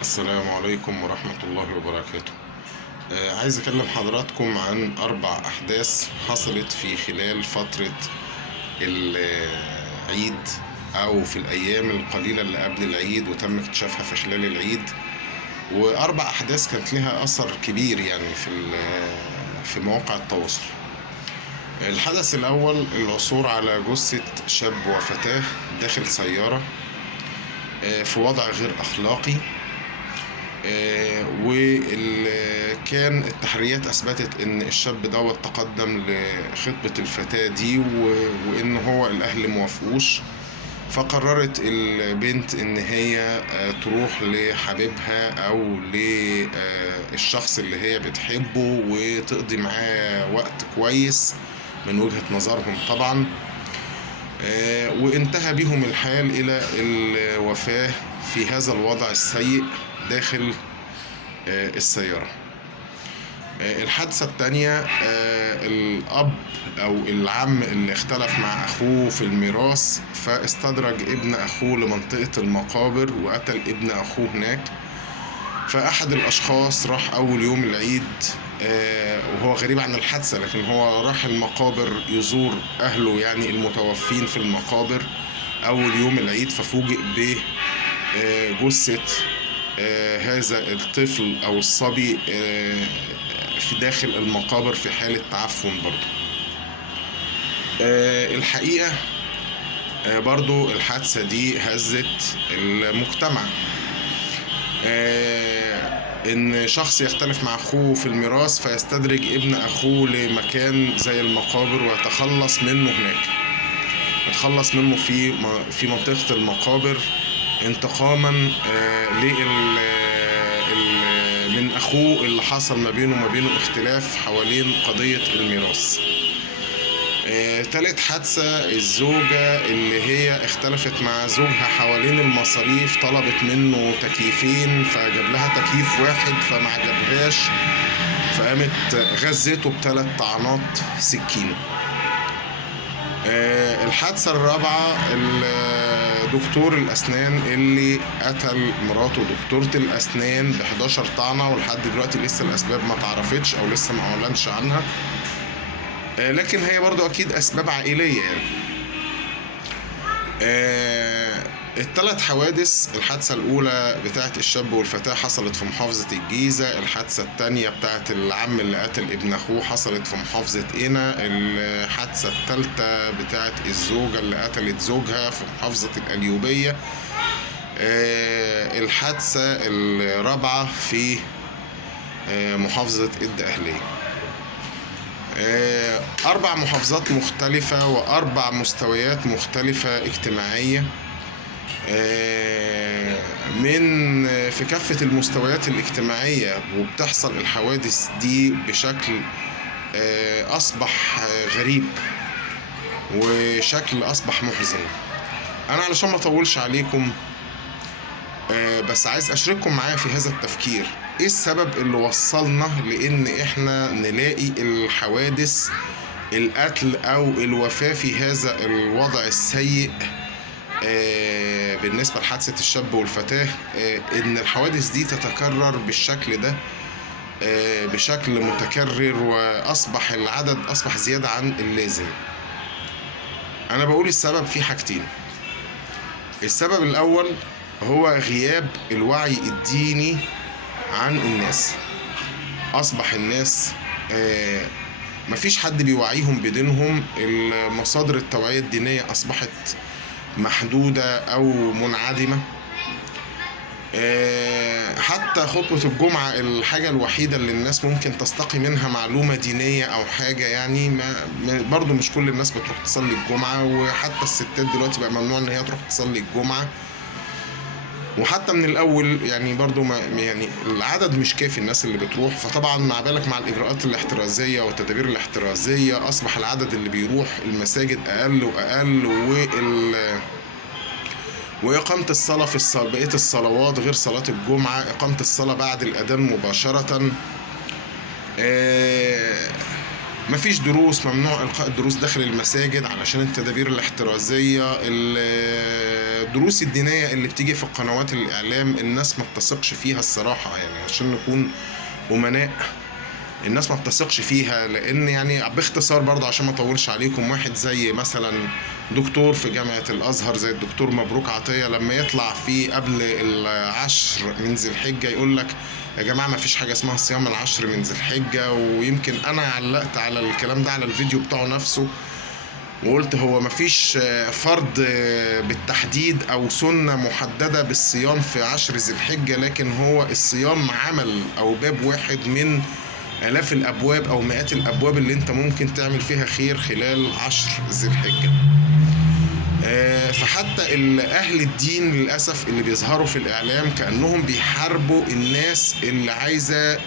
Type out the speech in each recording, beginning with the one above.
السلام عليكم ورحمة الله وبركاته. عايز أكلم حضراتكم عن 4 أحداث حصلت في خلال فترة العيد أو في الأيام القليلة اللي قبل العيد وتم اكتشافها في خلال العيد، و4 أحداث كانت لها أثر كبير يعني في مواقع التواصل. الحدث الأول العثور على جثة شاب وفتاة داخل سيارة في وضع غير أخلاقي. وكان التحريات أثبتت إن الشاب دوت تقدم لخطبة الفتاة دي وإن هو الأهل موافقوش، فقررت البنت إن هي تروح لحبيبها أو للشخص اللي هي بتحبه وتقضي معاه وقت كويس من وجهة نظرهم طبعا. وانتهى بهم الحال إلى الوفاة في هذا الوضع السيء داخل السيارة. الحادثة التانية الأب أو العم اللي اختلف مع أخوه في الميراث، فاستدرج ابن أخوه لمنطقة المقابر وقتل ابن أخوه هناك. فأحد الأشخاص راح أول يوم العيد، وهو غريب عن الحادثة، لكن هو راح المقابر يزور أهله يعني المتوفين في المقابر أول يوم العيد، ففوجئ بجثة هذا الطفل أو الصبي في داخل المقابر في حالة تعفن برضو. الحقيقة برضو الحادثة دي هزت المجتمع. ان شخص يختلف مع اخوه في الميراث فيستدرج ابن اخوه لمكان زي المقابر ويتخلص منه هناك، يتخلص منه في منطقة المقابر انتقاما من اخوه اللي حصل ما بينه وما بينه اختلاف حوالين قضية الميراث. تالت حادثة الزوجة اللي هي اختلفت مع زوجها حوالين المصاريف، طلبت منه تكييفين فجاب لها تكييف واحد فما عجبهاش، فقامت غزته ب3 طعنات سكين. الحادثة الرابعة دكتور الأسنان اللي قتل مراته دكتورة الأسنان ب11 طعنة، ولحد دلوقتي لسه الأسباب ما تعرفتش أو لسه ما أعلنش عنها، لكن هي برضو أكيد أسباب عائلية يعني. ال3 حوادث، الحادثة الأولى بتاعت الشاب والفتاة حصلت في محافظة الجيزة، الحادثة الثانية بتاعت العم اللي قتل ابن أخوه حصلت في محافظة قنا، الحادثة الثالثة بتاعت الزوجة اللي قتلت زوجها في محافظة القليوبية، الحادثة الرابعة في محافظة الدقهلية. 4 محافظات مختلفة و4 مستويات مختلفة اجتماعية، من في كافة المستويات الاجتماعية، وبتحصل الحوادث دي بشكل أصبح غريب وشكل أصبح محزن. أنا علشان ما أطولش عليكم بس عايز أشارككم معايا في هذا التفكير. إيه السبب اللي وصلنا لأن إحنا نلاقي الحوادث القتل أو الوفاة في هذا الوضع السيء بالنسبة لحادثة الشاب والفتاة، إن الحوادث دي تتكرر بالشكل ده بشكل متكرر، وأصبح العدد أصبح زيادة عن اللازم؟ أنا بقول السبب في حاجتين. السبب الأول هو غياب الوعي الديني عن الناس. أصبح الناس مفيش حد بيوعيهم بدينهم، المصادر التوعية الدينية أصبحت محدودة أو منعدمة. حتى خطبة الجمعة الحاجة الوحيدة اللي الناس ممكن تستقي منها معلومة دينية أو حاجة يعني، برضو مش كل الناس بتروح تصلي الجمعة، وحتى الستات دلوقتي بقى ممنوع إن هي تروح تصلي الجمعة، وحتى من الأول يعني برضو يعني العدد مش كافي الناس اللي بتروح. فطبعا مع بالك مع الإجراءات الاحترازية والتدابير الاحترازية أصبح العدد اللي بيروح المساجد أقل وأقل، وإقامة الصلاة في بقية الصلوات غير صلاة الجمعة، إقامة الصلاة بعد الأذان مباشرة. مفيش دروس، ممنوع إلقاء الدروس داخل المساجد علشان التدابير الاحترازية. الدروس الدينية اللي بتيجي في قنوات الإعلام الناس ما بتثقش فيها الصراحة، يعني عشان نكون أمناء، الناس ما بتثقش فيها. لأن يعني باختصار برضه عشان ما أطولش عليكم، واحد زي مثلا دكتور في جامعة الأزهر زي الدكتور مبروك عطية لما يطلع في قبل العشر من ذي الحجة يقول لك يا جماعة ما فيش حاجة اسمها صيام العشر من ذي الحجة. ويمكن أنا علقت على الكلام ده على الفيديو بتاعه نفسه، وقلت هو ما فيش فرض بالتحديد أو سنة محددة بالصيام في عشر ذي الحجة، لكن هو الصيام عمل أو باب واحد من آلاف الأبواب أو مئات الأبواب اللي أنت ممكن تعمل فيها خير خلال عشر ذي الحجة. فحتى أهل الدين للأسف اللي بيظهروا في الإعلام كأنهم بيحاربوا الناس اللي عايزة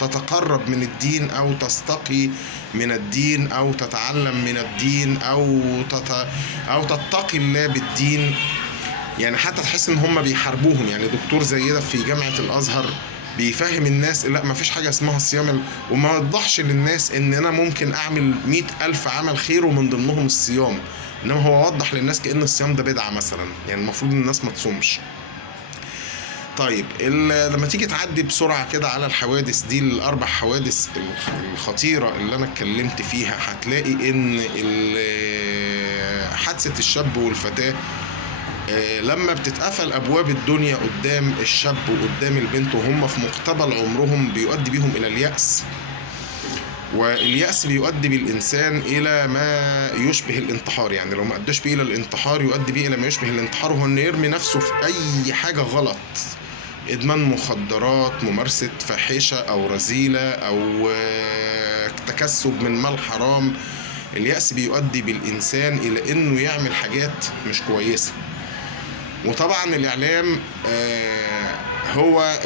تتقرب من الدين أو تستقي من الدين أو تتعلم من الدين أو تتقي الله بالدين. يعني حتى تحس إن هم بيحاربوهم. يعني دكتور زي ده في جامعة الأزهر بيفهم الناس لا ما فيش حاجة اسمها صيام، وما وضحش للناس ان انا ممكن اعمل 100,000 عمل خير ومن ضمنهم الصيام، انما هو وضح للناس كأن الصيام ده بدعة مثلا، يعني المفروض الناس ما تصومش. طيب لما تيجي تعدي بسرعة كده على الحوادث دي، الأربع حوادث الخطيرة اللي أنا اتكلمت فيها، هتلاقي إن حادثة الشاب والفتاة لما بتتقفل أبواب الدنيا قدام الشاب وقدام البنت وهم في مقتبل عمرهم بيؤدي بيهم إلى اليأس، واليأس بيؤدي بالإنسان إلى ما يشبه الانتحار. يعني لو ما أداش بيه إلى الانتحار يؤدي بيه إلى ما يشبه الانتحار، وهو إنه يرمي نفسه في أي حاجة غلط، إدمان مخدرات، ممارسة فاحشة أو رذيلة، أو تكسب من مال حرام. اليأس بيؤدي بالإنسان إلى إنه يعمل حاجات مش كويسة. وطبعا الإعلام هو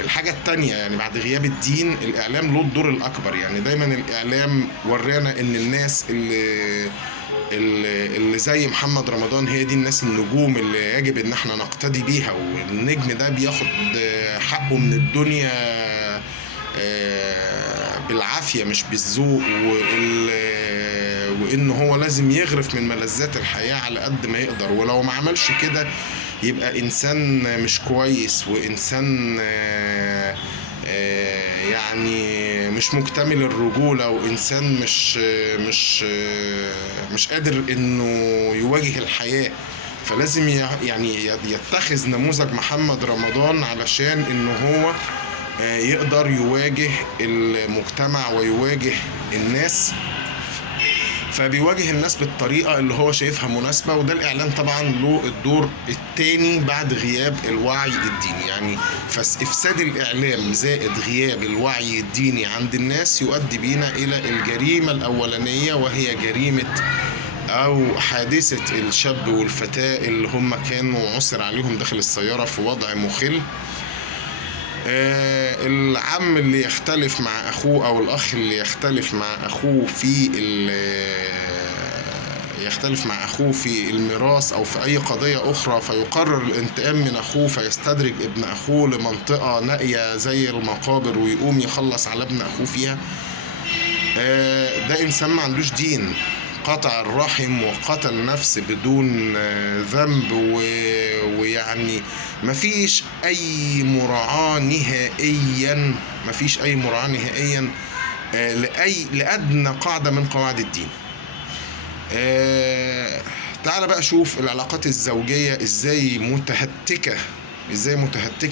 الحاجة التانية، يعني بعد غياب الدين الإعلام له الدور الأكبر. يعني دايما الإعلام ورانا إن الناس اللي زي محمد رمضان هي دي الناس النجوم اللي يجب إن احنا نقتدي بيها، والنجم ده بياخد حقه من الدنيا بالعافية مش بالذوق، وإن هو لازم يغرف من ملذات الحياة على قد ما يقدر، ولو ما عملش كده يبقى إنسان مش كويس، وإنسان يعني مش مكتمل الرجولة، وإنسان مش قادر إنه يواجه الحياة. فلازم يعني يتخذ نموذج محمد رمضان علشان إنه هو يقدر يواجه المجتمع ويواجه الناس. فبيواجه الناس بالطريقة اللي هو شايفها مناسبة، وده الإعلام طبعا له الدور الثاني بعد غياب الوعي الديني. يعني فإفساد الإعلام زائد غياب الوعي الديني عند الناس يؤدي بينا إلى الجريمة الأولانية، وهي جريمة أو حادثة الشاب والفتاة اللي هم كانوا عثر عليهم داخل السيارة في وضع مخل. العم اللي يختلف مع أخوه أو الأخ اللي يختلف مع أخوه في الميراث أو في أي قضية أخرى، فيقرر الانتقام من أخوه، فيستدرج ابن أخوه لمنطقة نائية زي المقابر ويقوم يخلص على ابن أخوه فيها. ده إنسان ما عندوش دين، قطع الرحم وقتل نفس بدون ذنب، ويعني مفيش أي مراعاة نهائيا، لأدنى قاعدة من قواعد الدين. تعال بقى شوف العلاقات الزوجية ازاي متهتكة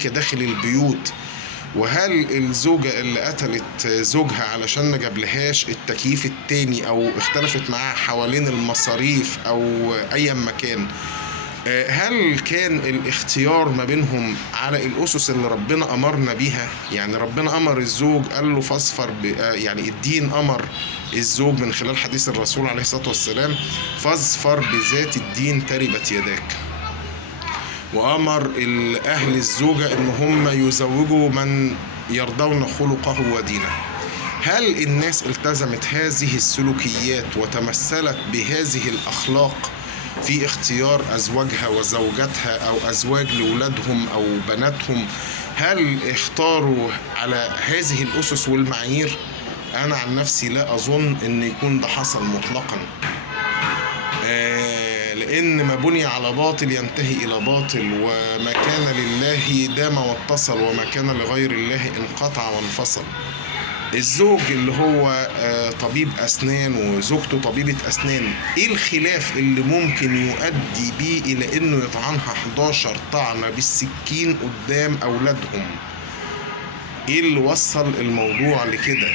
داخل البيوت. وهل الزوجة اللي قتلت زوجها علشان ما جابلهاش التكييف التاني او اختلفت معاه حوالين المصاريف او اي مكان، هل كان الاختيار ما بينهم على الأسس اللي ربنا أمرنا بيها؟ يعني ربنا أمر الزوج قال له فاصفر يعني الدين أمر الزوج من خلال حديث الرسول عليه الصلاة والسلام فاصفر بذات الدين تربت يداك، وأمر أهل الزوجة إن هم يزوجوا من يرضون خلقه ودينه. هل الناس التزمت هذه السلوكيات وتمثلت بهذه الأخلاق في اختيار أزواجها وزوجاتها أو أزواج لأولادهم أو بناتهم هل اختاروا على هذه الأسس والمعايير؟ أنا عن نفسي لا أظن أن يكون ده حصل مطلقا، لأن ما بني على باطل ينتهي إلى باطل، وما كان لله دام واتصل، وما كان لغير الله انقطع وانفصل. الزوج اللي هو طبيب أسنان وزوجته طبيبة أسنان، إيه الخلاف اللي ممكن يؤدي بيه إلى إنه يطعنها 11 طعنة بالسكين قدام أولادهم؟ إيه اللي وصل الموضوع لكده؟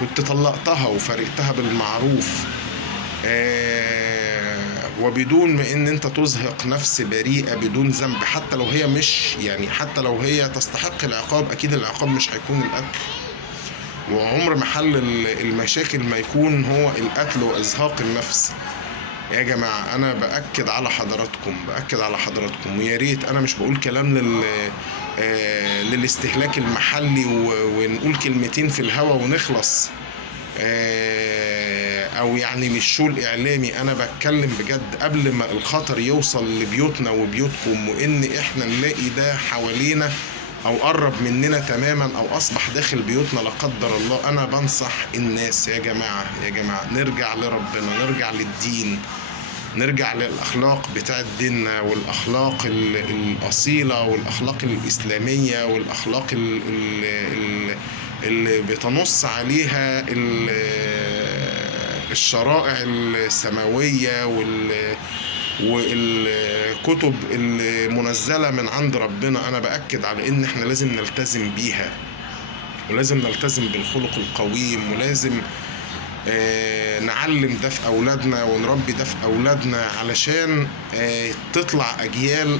كنت طلقتها وفرقتها بالمعروف، وبدون ما ان انت تزهق نفس بريئة بدون ذنب، حتى لو هي مش يعني حتى لو هي تستحق العقاب، اكيد العقاب مش هيكون القتل، وعمر ما حل المشاكل ما يكون هو القتل وازهاق النفس. يا جماعة أنا بأكد على حضراتكم ويا ريت، أنا مش بقول كلام للاستهلاك المحلي ونقول كلمتين في الهوا ونخلص، أو يعني للشو الإعلامي. أنا بتكلم بجد قبل ما الخطر يوصل لبيوتنا وبيوتكم، وإن إحنا نلاقي ده حوالينا أو قرب مننا تماما أو أصبح داخل بيوتنا لا قدر الله. أنا بنصح الناس يا جماعة نرجع لربنا، نرجع للدين، نرجع للأخلاق بتاعت ديننا، والأخلاق الأصيلة، والأخلاق الإسلامية، والأخلاق اللي بتنص عليها الشرائع السماوية والكتب المنزلة من عند ربنا. أنا بأكد على إن إحنا لازم نلتزم بيها، ولازم نلتزم بالخلق القويم، ولازم نعلم ده في أولادنا ونربي ده في أولادنا، علشان تطلع أجيال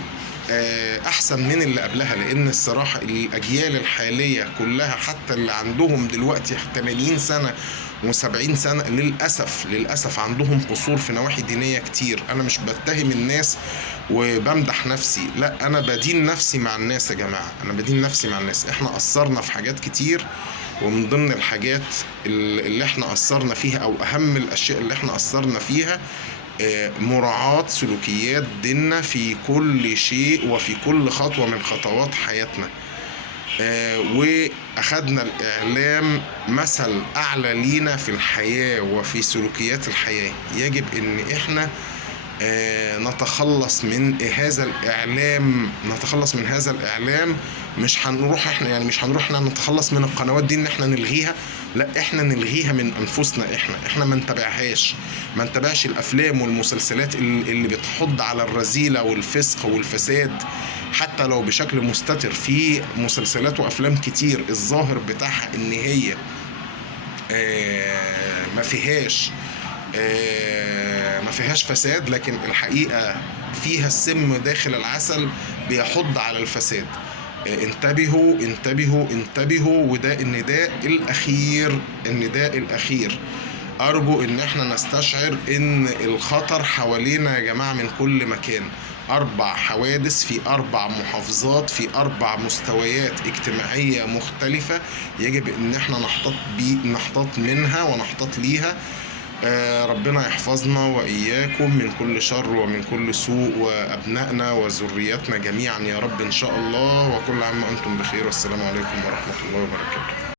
أحسن من اللي قبلها. لأن الصراحة الأجيال الحالية كلها، حتى اللي عندهم دلوقتي 80 سنة و70 سنة، للأسف عندهم قصور في نواحي دينية كتير. أنا مش بتهم الناس وبمدح نفسي، لا، أنا بدين نفسي مع الناس يا جماعة، إحنا قصرنا في حاجات كتير، ومن ضمن الحاجات اللي احنا قصرنا فيها، أو أهم الأشياء اللي احنا قصرنا فيها، مراعاة سلوكيات ديننا في كل شيء وفي كل خطوة من خطوات حياتنا. وأخدنا الإعلام مثل أعلى لينا في الحياة وفي سلوكيات الحياة. يجب إن إحنا نتخلص من هذا الإعلام. مش هنروح احنا نتخلص من القنوات دي ان احنا نلغيها، لا، احنا نلغيها من انفسنا. احنا ما نتابعش الافلام والمسلسلات اللي بتحض على الرذيلة والفسق والفساد، حتى لو بشكل مستتر. في مسلسلات وافلام كتير الظاهر بتاعها ان هي ما فيهاش فساد، لكن الحقيقة فيها السم داخل العسل بيحض على الفساد. انتبهوا، وده النداء الأخير. أرجو إن احنا نستشعر إن الخطر حوالينا يا جماعة من كل مكان. 4 حوادث في 4 محافظات في 4 مستويات اجتماعية مختلفة، يجب إن احنا نحتاط منها ونحتاط ليها. ربنا يحفظنا وإياكم من كل شر ومن كل سوء، وأبنائنا وذرياتنا جميعا يا رب إن شاء الله. وكل عام وأنتم بخير، والسلام عليكم ورحمة الله وبركاته.